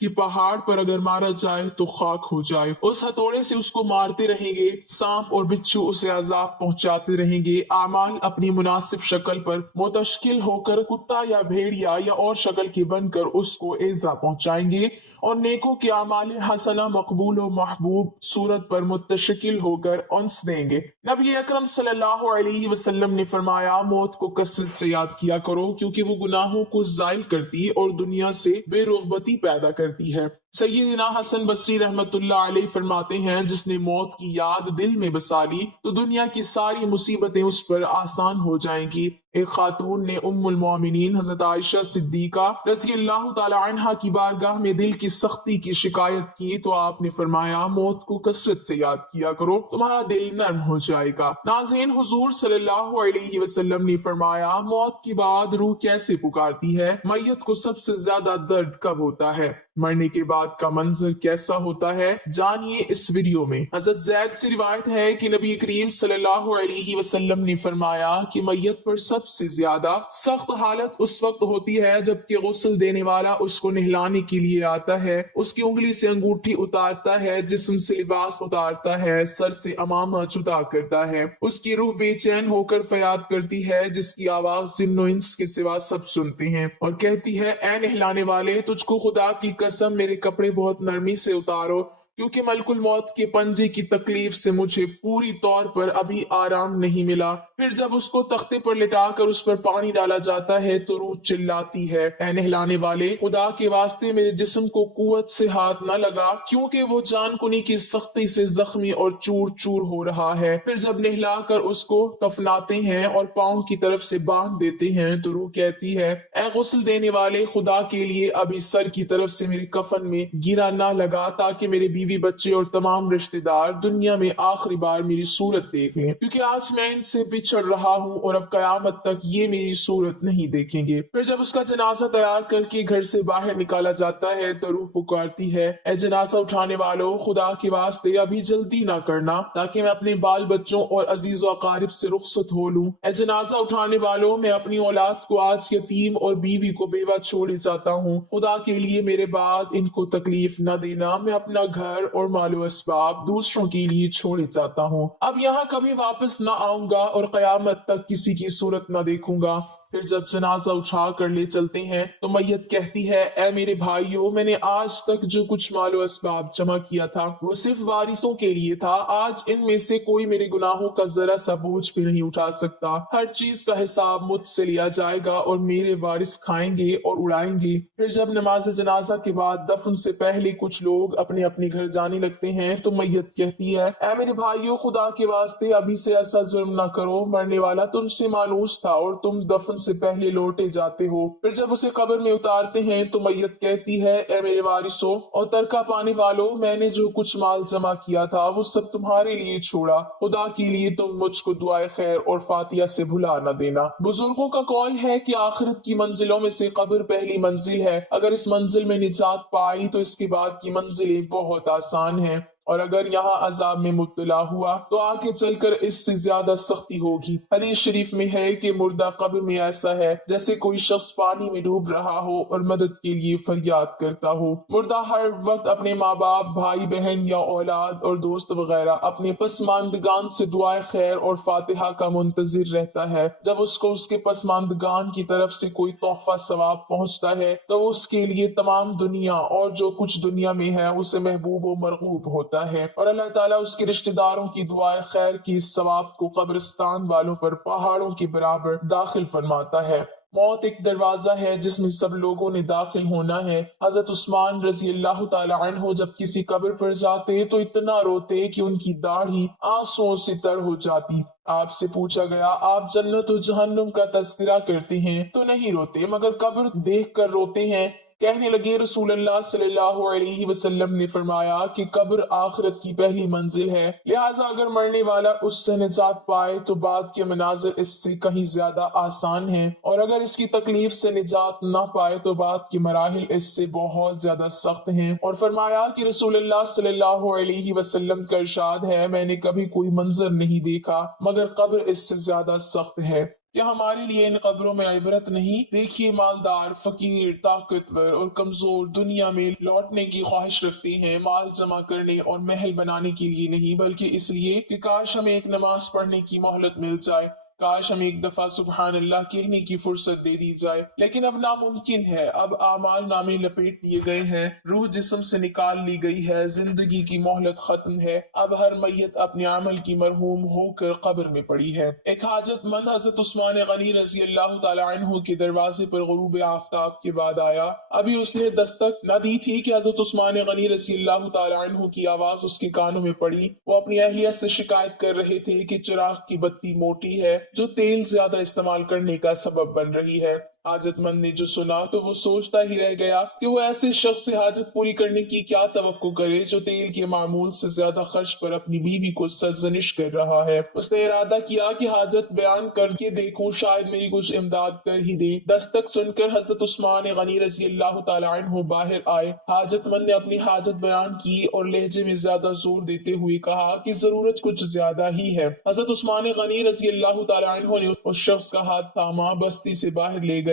کہ پہاڑ پر اگر مارا جائے تو خاک ہو جائے۔ اس ہتھوڑے سے اس کو مارتے رہیں گے، سانپ اور بچھو اسے عذاب پہنچاتے رہیں گے۔ اعمال اپنی مناسب شکل پر متشکل ہو کر کتا یا بھیڑیا یا اور شکل کے بن کر اس کو ایذا پہنچائیں گے، اور نیکوں کے اعمال حسنہ مقبول و محبوب صورت پر متشکل ہو کر انس دیں گے۔ نبی اکرم صلی اللہ علیہ وسلم نے فرمایا، موت کو کثرت سے یاد کیا کرو کیونکہ وہ گناہوں کو زائل کرتی اور دنیا سے بے رغبتی پیدا کرتی ہے۔ سیدنا حسن بصری رحمت اللہ علیہ فرماتے ہیں، جس نے موت کی یاد دل میں بسا لی تو دنیا کی ساری مصیبتیں اس پر آسان ہو جائیں گی۔ ایک خاتون نے ام المومنین حضرت عائشہ صدیقہ رضی اللہ تعالی عنہا کی بارگاہ میں دل کی سختی کی شکایت کی تو آپ نے فرمایا، موت کو کثرت سے یاد کیا کرو، تمہارا دل نرم ہو جائے گا۔ ناظرین، حضور صلی اللہ علیہ وسلم نے فرمایا، موت کے بعد روح کیسے پکارتی ہے؟ میت کو سب سے زیادہ درد کب ہوتا ہے؟ مرنے کے بعد کا منظر کیسا ہوتا ہے؟ جانیے اس ویڈیو میں۔ حضرت زید سے روایت ہے کہ نبی کریم صلی اللہ علیہ وسلم نے فرمایا کہ میت پر سب سے زیادہ سخت حالت اس وقت ہوتی ہے جب کہ غسل دینے والا اس کو نہلانے کے لیے آتا ہے، اس کی انگلی سے انگوٹھی اتارتا ہے، جسم سے لباس اتارتا ہے، سر سے امامہ جدا کرتا ہے، اس کی روح بے چین ہو کر فریاد کرتی ہے، جس کی آواز جن و انس کے سوا سب سنتے ہیں، اور کہتی ہے، اے نہلانے والے، تجھ کو خدا کی قسم میرے کپڑے بہت نرمی سے اتارو، کیونکہ ملک الموت کے پنجے کی تکلیف سے مجھے پوری طور پر ابھی آرام نہیں ملا۔ پھر جب اس کو تختے پر لٹا کر اس پر پانی ڈالا جاتا ہے تو روح چلاتی ہے، اے نہلانے والے، خدا کے واسطے میرے جسم کو قوت سے ہاتھ نہ لگا، کیونکہ وہ جان کنی کی سختی سے زخمی اور چور چور ہو رہا ہے۔ پھر جب نہلا کر اس کو کفناتے ہیں اور پاؤں کی طرف سے باندھ دیتے ہیں تو روح کہتی ہے، اے غسل دینے والے، خدا کے لیے ابھی سر کی طرف سے میرے کفن میں گرا نہ لگا، تاکہ میرے بیوی بچے اور تمام رشتہ دار دنیا میں آخری بار میری صورت دیکھ لیں، کیونکہ آج میں ان سے بچھڑ رہا ہوں اور اب قیامت تک یہ میری صورت نہیں دیکھیں گے۔ پھر جب اس کا جنازہ تیار کر کے گھر سے باہر نکالا جاتا ہے تو روح پکارتی ہے، اے جنازہ اٹھانے والوں، خدا کے واسطے ابھی جلدی نہ کرنا، تاکہ میں اپنے بال بچوں اور عزیز و اقارب سے رخصت ہو لوں۔ اے جنازہ اٹھانے والوں، میں اپنی اولاد کو آج یتیم اور بیوی کو بیوہ چھوڑے جاتا ہوں، خدا کے لیے میرے بعد ان کو تکلیف نہ دینا، میں اپنا گھر اور مال و اسباب دوسروں کے لیے چھوڑے جاتا ہوں، اب یہاں کبھی واپس نہ آؤں گا اور قیامت تک کسی کی صورت نہ دیکھوں گا۔ پھر جب جنازہ اٹھا کر لے چلتے ہیں تو میت کہتی ہے، اے میرے بھائیوں، میں نے آج تک جو کچھ مال و اسباب جمع کیا تھا وہ صرف وارثوں کے لیے تھا، آج ان میں سے کوئی میرے گناہوں کا ذرا سا بوجھ بھی نہیں اٹھا سکتا، ہر چیز کا حساب مجھ سے لیا جائے گا اور میرے وارث کھائیں گے اور اڑائیں گے۔ پھر جب نماز جنازہ کے بعد دفن سے پہلے کچھ لوگ اپنے اپنے گھر جانے لگتے ہیں تو میت کہتی ہے، اے میرے بھائیوں، خدا کے واسطے ابھی سے ایسا ظلم نہ کرو، مرنے والا تم سے مانوس تھا اور تم دفن سے پہلے لوٹے جاتے ہو۔ پھر جب اسے قبر میں اتارتے ہیں تو میت کہتی ہے، اے میرے وارثوں اور ترکہ پانے والوں، میں نے جو کچھ مال جمع کیا تھا وہ سب تمہارے لیے چھوڑا، خدا کے لیے تم مجھ کو دعائے خیر اور فاتحہ سے بھلا نہ دینا۔ بزرگوں کا قول ہے کہ آخرت کی منزلوں میں سے قبر پہلی منزل ہے، اگر اس منزل میں نجات پائی تو اس کے بعد کی منزلیں بہت آسان ہیں، اور اگر یہاں عذاب میں مبتلا ہوا تو آگے چل کر اس سے زیادہ سختی ہوگی۔ حدیث شریف میں ہے کہ مردہ قبر میں ایسا ہے جیسے کوئی شخص پانی میں ڈوب رہا ہو اور مدد کے لیے فریاد کرتا ہو۔ مردہ ہر وقت اپنے ماں باپ، بھائی بہن یا اولاد اور دوست وغیرہ اپنے پسماندگان سے دعائے خیر اور فاتحہ کا منتظر رہتا ہے۔ جب اس کو اس کے پسماندگان کی طرف سے کوئی تحفہ ثواب پہنچتا ہے تو اس کے لیے تمام دنیا اور جو کچھ دنیا میں ہے اسے محبوب و مرغوب ہوتا ہے، اور اللہ تعالیٰ اس کے رشتہ داروں کی دعائے خیر کی اس ثواب کو قبرستان والوں پر پہاڑوں کے برابر داخل فرماتا ہے۔ موت ایک دروازہ ہے جس میں سب لوگوں نے داخل ہونا ہے۔ حضرت عثمان رضی اللہ تعالی عنہ جب کسی قبر پر جاتے تو اتنا روتے کہ ان کی داڑھی آنسوؤں سے تر ہو جاتی۔ آپ سے پوچھا گیا، آپ جنت و جہنم کا تذکرہ کرتے ہیں تو نہیں روتے مگر قبر دیکھ کر روتے ہیں؟ کہنے لگے، رسول اللہ صلی اللہ علیہ وسلم نے فرمایا کہ قبر آخرت کی پہلی منزل ہے، لہٰذا اگر مرنے والا اس سے نجات پائے تو بعد کے مناظر اس سے کہیں زیادہ آسان ہیں، اور اگر اس کی تکلیف سے نجات نہ پائے تو بعد کے مراحل اس سے بہت زیادہ سخت ہیں۔ اور فرمایا کہ رسول اللہ صلی اللہ علیہ وسلم کا ارشاد ہے، میں نے کبھی کوئی منظر نہیں دیکھا مگر قبر اس سے زیادہ سخت ہے۔ کہ ہمارے لیے ان قبروں میں عبرت نہیں؟ دیکھیے مالدار، فقیر، طاقتور اور کمزور دنیا میں لوٹنے کی خواہش رکھتے ہیں، مال جمع کرنے اور محل بنانے کے لیے نہیں، بلکہ اس لیے کہ کاش ہمیں ایک نماز پڑھنے کی مہلت مل جائے، کاش ہمیں ایک دفعہ سبحان اللہ کہنے کی فرصت دے دی جائے، لیکن اب ناممکن ہے۔ اب اعمال نامے لپیٹ دیے گئے ہیں، روح جسم سے نکال لی گئی ہے، زندگی کی مہلت ختم ہے، اب ہر میت اپنے عمل کی مرحوم ہو کر قبر میں پڑی ہے۔ ایک حاجت مند حضرت عثمان غنی رضی اللہ تعالی عنہ کے دروازے پر غروب آفتاب کے بعد آیا۔ ابھی اس نے دستک نہ دی تھی کہ حضرت عثمان غنی رضی اللہ تعالی عنہ کی آواز اس کے کانوں میں پڑی۔ وہ اپنی اہلیہ سے شکایت کر رہے تھے کہ چراغ کی بتی موٹی ہے جو تیل زیادہ استعمال کرنے کا سبب بن رہی ہے۔ حاجت مند نے جو سنا تو وہ سوچتا ہی رہ گیا کہ وہ ایسے شخص سے حاجت پوری کرنے کی کیا توقع کرے جو تیل کے معمول سے زیادہ خرچ پر اپنی بیوی کو سرزنش کر رہا ہے۔ اس نے ارادہ کیا کہ حاجت بیان کر کے دیکھوں، شاید میری کچھ امداد کر ہی دے۔ دستک سن کر حضرت عثمان غنی رضی اللہ تعالی عنہ باہر آئے۔ حاجت مند نے اپنی حاجت بیان کی اور لہجے میں زیادہ زور دیتے ہوئے کہا کہ ضرورت کچھ زیادہ ہی ہے۔ حضرت عثمان غنی رضی اللہ تعالی عنہ نے اس شخص کا ہاتھ تھاما، بستی سے باہر لے گئے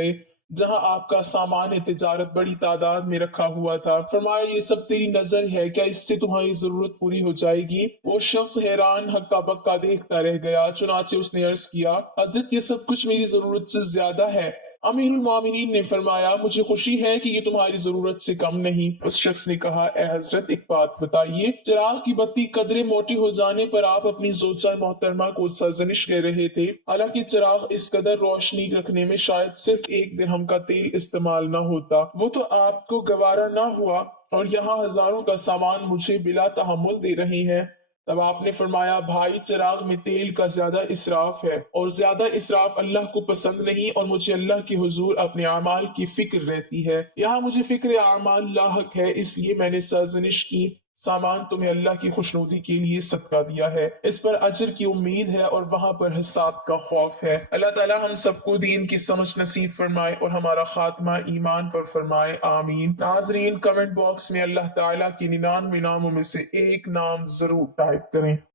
جہاں آپ کا سامان تجارت بڑی تعداد میں رکھا ہوا تھا۔ فرمایا یہ سب تیری نظر ہے، کیا اس سے تمہاری ضرورت پوری ہو جائے گی؟ وہ شخص حیران ہکا بکا دیکھتا رہ گیا، چنانچہ اس نے عرض کیا حضرت یہ سب کچھ میری ضرورت سے زیادہ ہے۔ امیر المومنین نے فرمایا مجھے خوشی ہے کہ یہ تمہاری ضرورت سے کم نہیں۔ اس شخص نے کہا اے حضرت ایک بات بتائیے، چراغ کی بتی قدرے موٹی ہو جانے پر آپ اپنی زوجہ محترمہ کو سرزنش کر رہے تھے، حالانکہ چراغ اس قدر روشنی رکھنے میں شاید صرف 1 درہم کا تیل استعمال نہ ہوتا، وہ تو آپ کو گوارا نہ ہوا، اور یہاں ہزاروں کا سامان مجھے بلا تحمل دے رہے ہیں۔ تب آپ نے فرمایا بھائی چراغ میں تیل کا زیادہ اسراف ہے، اور زیادہ اسراف اللہ کو پسند نہیں، اور مجھے اللہ کے حضور اپنے اعمال کی فکر رہتی ہے۔ یہاں مجھے فکر اعمال لاحق ہے، اس لیے میں نے سرزنش کی، سامان تمہیں اللہ کی خوشنودی کے لیے صدقہ دیا ہے، اس پر اجر کی امید ہے اور وہاں پر حساب کا خوف ہے۔ اللہ تعالی ہم سب کو دین کی سمجھ نصیب فرمائے اور ہمارا خاتمہ ایمان پر فرمائے، آمین۔ ناظرین کمنٹ باکس میں اللہ تعالی کے 99 ناموں میں سے ایک نام ضرور ٹائپ کریں۔